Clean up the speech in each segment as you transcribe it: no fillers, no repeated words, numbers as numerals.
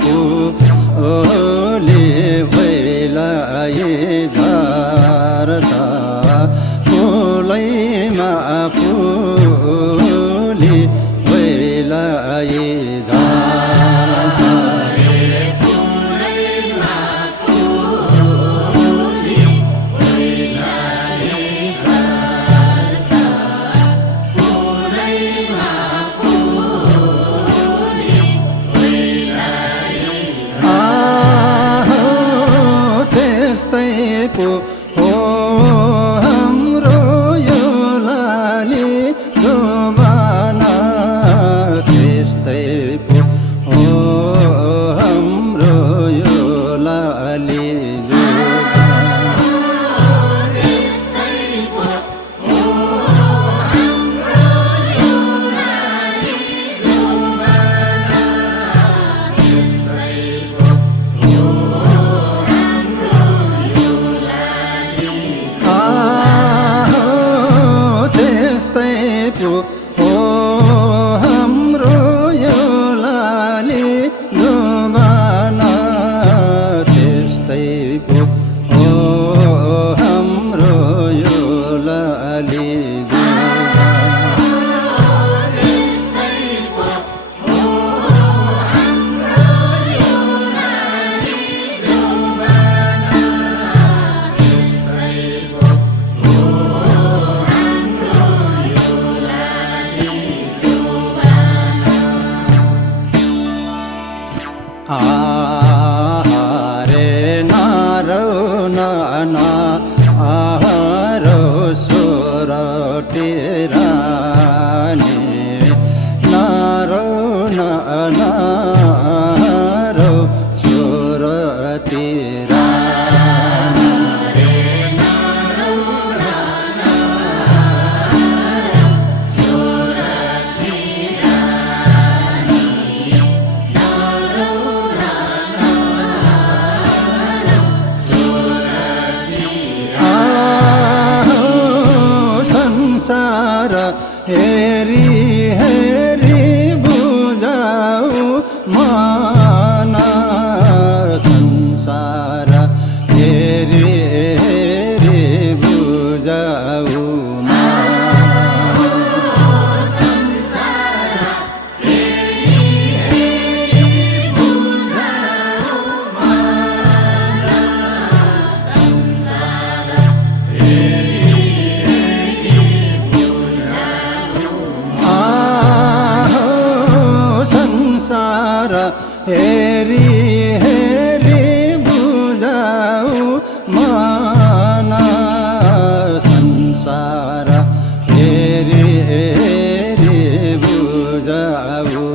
फुली भैलाई झर्छ फुलैमा फुली भैलाई झर्छ हो हाम्रो यो लाली जोबाना त्यस्तै पो हो हाम्रो यो लाली हो हाम्रो यो लाली जोबाना त्यस्तै पो हो हाम्रो यो लाली आहारे नारौ नाना आहारो सोरटे रानी नारौ नाना आहारो सोरटे संसार हेरी हेरी बुझाऊ माना संसार हेरी हेरी बुझाऊ संसार हेरी हेरी बुझाऊ माना संसार हेरी हेरी बुझाऊ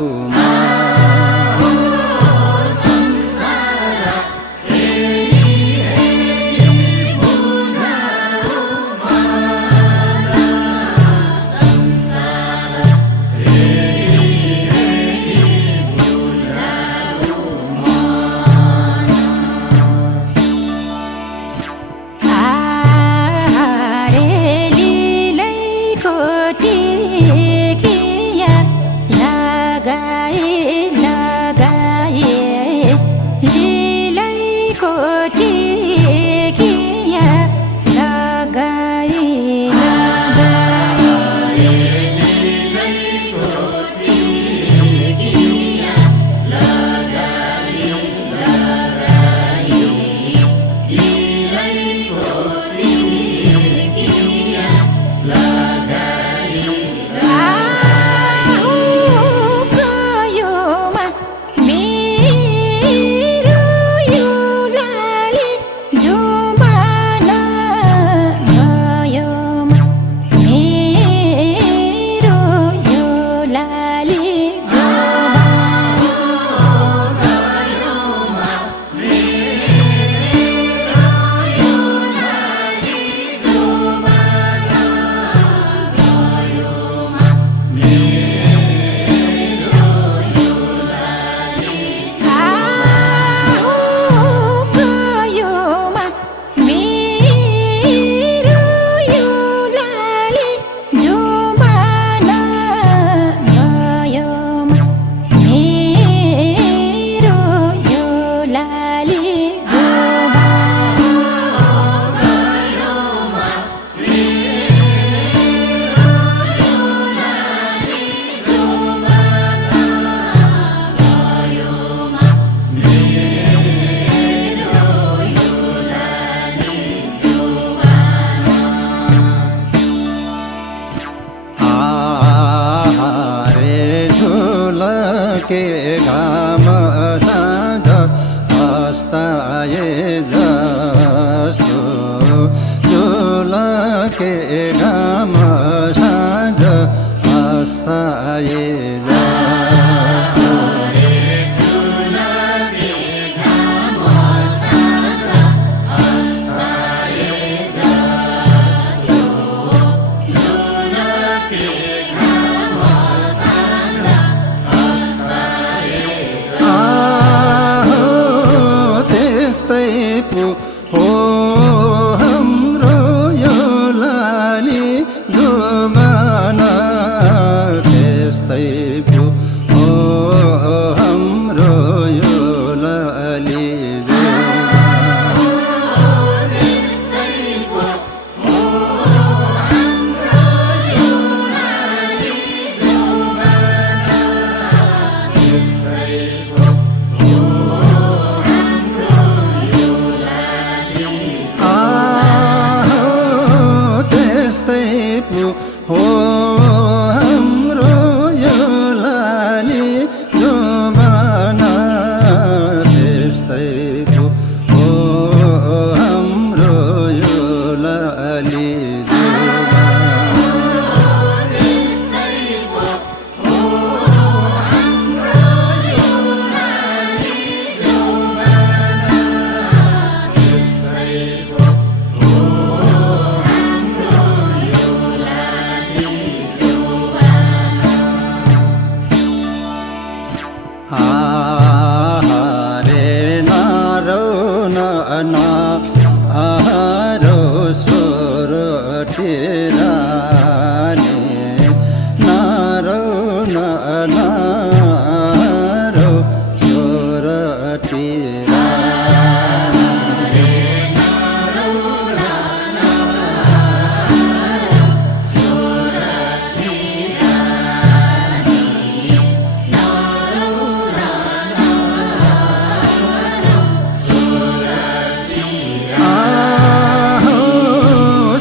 पिरा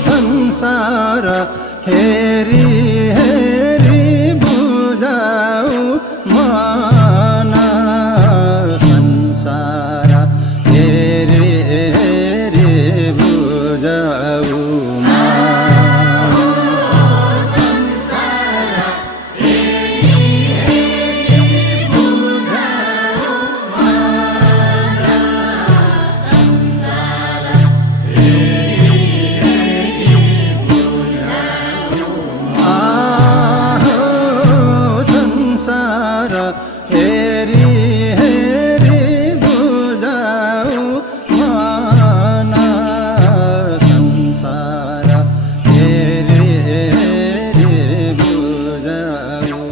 संसार हेरी हेरी बुझाऊ मन संसार हेरी हेरी बुझाऊ संसार हेरी हेरी बुझाऊ मन संसार हेरी हेरी बुझाऊ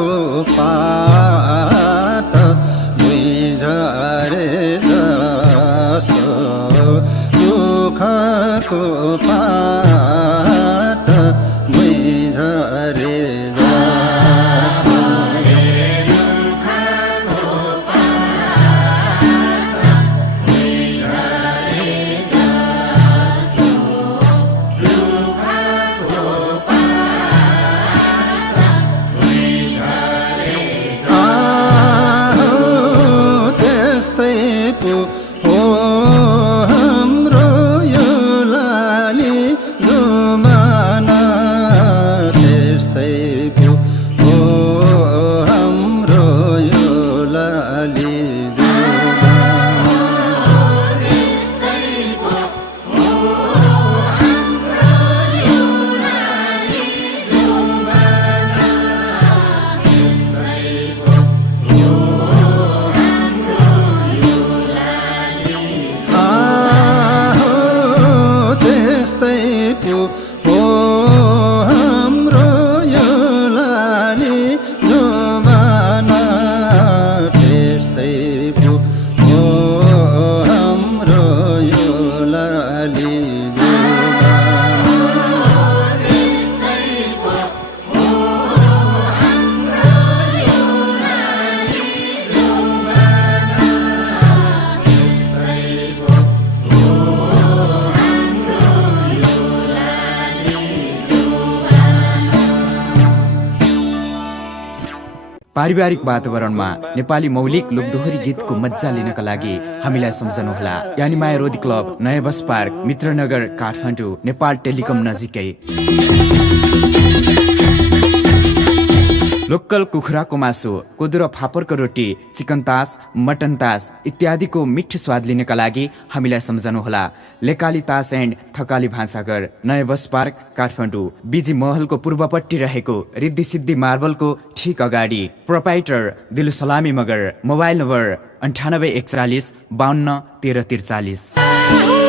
को पात बुझरे जस्तो दुःखको पात बुझरे जस्तो हो हाम्रो यो लाली जुमाना त्यस्तै पो हो हाम्रो यो लाली पारिवारिक वातावरणमा नेपाली मौलिक लोकदोहोरी गीतको मज्जा लिनका लागि हामीलाई सम्झनुहोला। यानी माया रोदी क्लब, नयाँ bus park, Mitranagar, Kathmandu, Nepal telecom नजिकै। लोकल कुखुराको मासु, कोदो र फापरको रोटी, चिकन तास, मटन तास इत्यादिको मिठो स्वाद लिनका लागि हामीलाई सम्झनुहोला। लेकाली तास एन्ड थकाली भान्साघर, नयाँ बस पार्क, काठमाडौँ, बिजी महलको पूर्वपट्टि रहेको रिद्धि सिद्धि मार्बलको ठिक अगाडि। प्रोपाइटर दिलु सलामी मगर। Mobile number 98 41 52 13 43।